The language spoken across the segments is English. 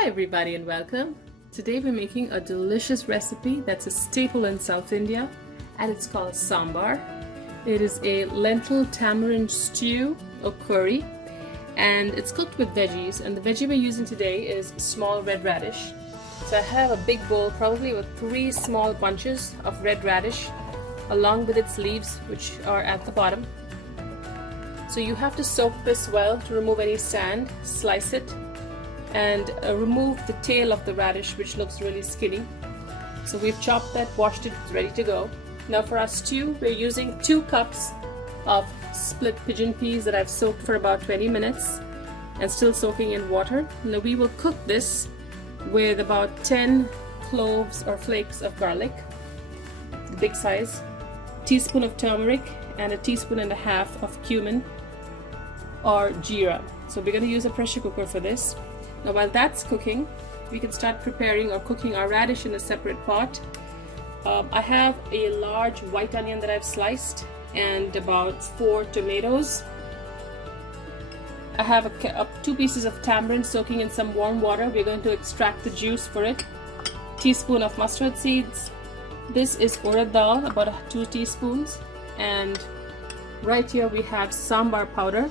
Hi everybody and welcome. Today we're making a delicious recipe that's a staple in South India and it's called Sambar. It is a lentil tamarind stew or curry and it's cooked with veggies, and the veggie we're using today is small red radish. So I have a big bowl probably with 3 small bunches of red radish along with its leaves, which are at the bottom. So you have to soak this well to remove any sand, slice it and remove the tail of the radish, which looks really skinny. So we've chopped that, washed it, it's ready to go. Now for our stew, we're using 2 cups of split pigeon peas that I've soaked for about 20 minutes and still soaking in water. Now we will cook this with about 10 cloves or flakes of garlic, the big size, teaspoon of turmeric, and a teaspoon and a half of cumin or jeera. So we're going to use a pressure cooker for this. Now while that's cooking, we can start preparing or cooking our radish in a separate pot. I have a large white onion that I've sliced and about 4 tomatoes. I have 2 pieces of tamarind soaking in some warm water. We're going to extract the juice for it. Teaspoon of mustard seeds. This is urad dal, about 2 teaspoons. And right here we have sambar powder,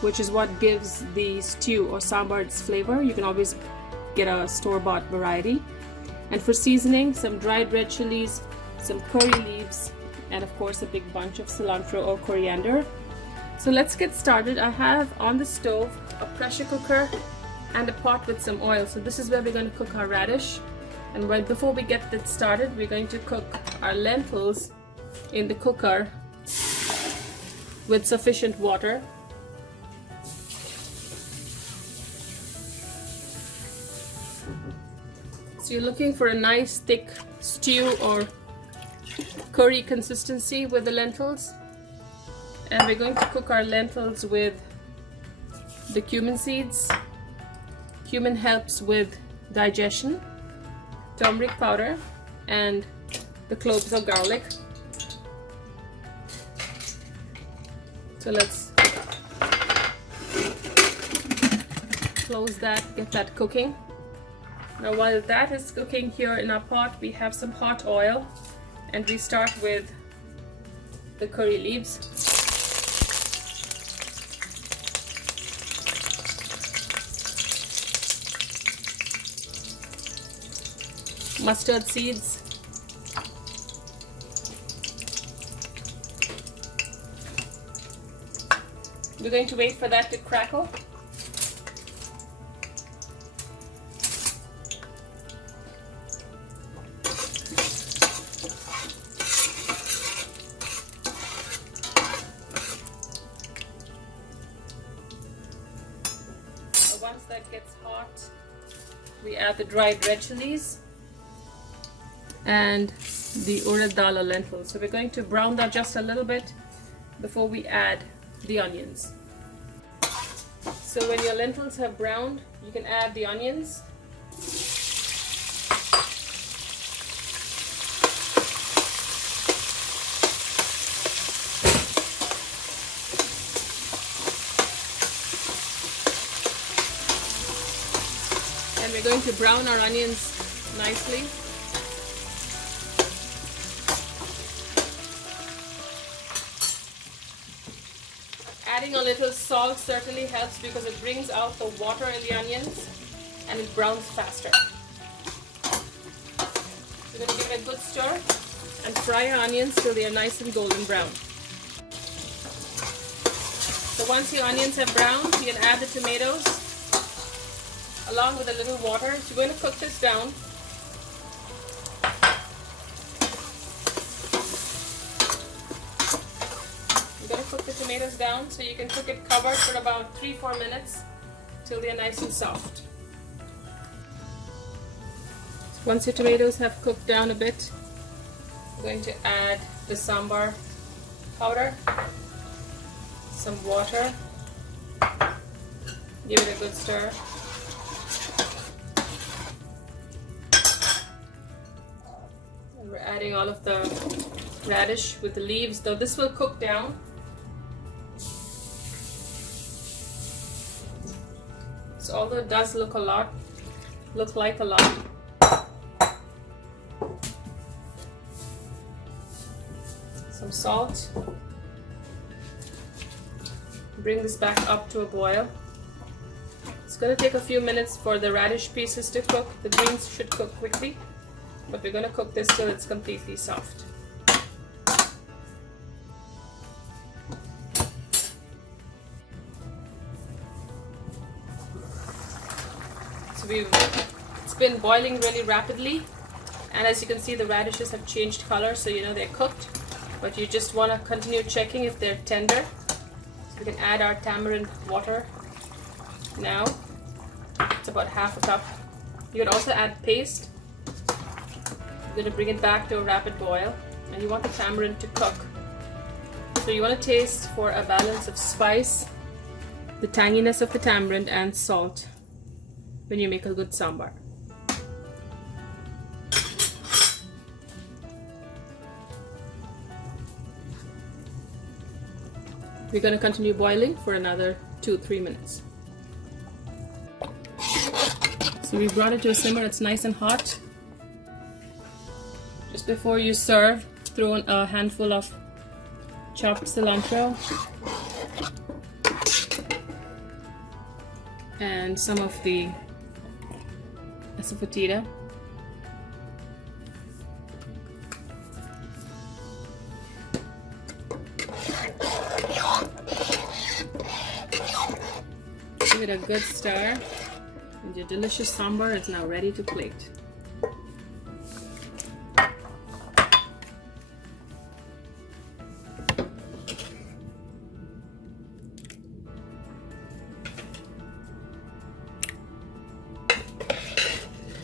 which is what gives the stew or sambar its flavor. You can always get a store-bought variety. And for seasoning, some dried red chilies, some curry leaves, and of course a big bunch of cilantro or coriander. So let's get started. I have on the stove a pressure cooker and a pot with some oil. So this is where we're going to cook our radish. And before we get that started, we're going to cook our lentils in the cooker with sufficient water. So you're looking for a nice thick stew or curry consistency with the lentils, and we're going to cook our lentils with the cumin seeds. Cumin helps with digestion, turmeric powder, and the cloves of garlic. So let's close that, get that cooking. Now while that is cooking, here in our pot we have some hot oil, and we start with the curry leaves. Mustard seeds. We're going to wait for that to crackle. Once that gets hot, we add the dried red chilies and the urad dal or lentils. So we're going to brown that just a little bit before we add the onions. So when your lentils have browned, you can add the onions. And we're going to brown our onions nicely. Adding a little salt certainly helps because it brings out the water in the onions and it browns faster. We're going to give it a good stir and fry our onions till they are nice and golden brown. So once your onions have browned, you can add the tomatoes along with a little water. So we're going to cook this down. You're going to cook the tomatoes down, so you can cook it covered for about 3-4 minutes till they're nice and soft. Once your tomatoes have cooked down a bit, we're going to add the sambar powder, some water, give it a good stir. And we're adding all of the radish with the leaves, though this will cook down. So although it does look a lot, look like a lot. Some salt. Bring this back up to a boil. It's going to take a few minutes for the radish pieces to cook. The greens should cook quickly, but we're going to cook this till it's completely soft. So it's been boiling really rapidly, and as you can see, the radishes have changed color, so you know they're cooked, but you just want to continue checking if they're tender. So we can add our tamarind water now. It's about half a cup. You could also add paste. You're going to bring it back to a rapid boil, and you want the tamarind to cook. So you want to taste for a balance of spice, the tanginess of the tamarind, and salt when you make a good sambar. We're going to continue boiling for another 2-3 minutes. So we brought it to a simmer. It's nice and hot. Just before you serve, throw in a handful of chopped cilantro and some of the asafoetida. Give it a good stir, and your delicious sambar is now ready to plate.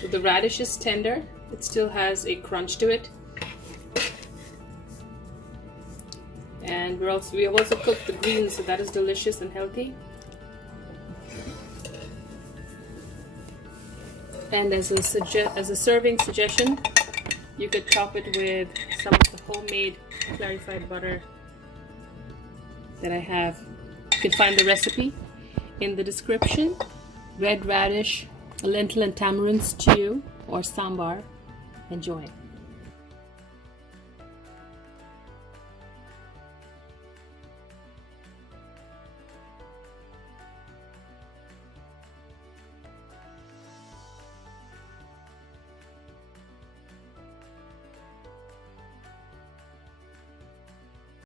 So the radish is tender, it still has a crunch to it. And we have also cooked the greens, so that is delicious and healthy. And as a serving suggestion, you could top it with some of the homemade clarified butter that I have. You can find the recipe in the description. Red radish, lentil and tamarind stew or sambar. Enjoy.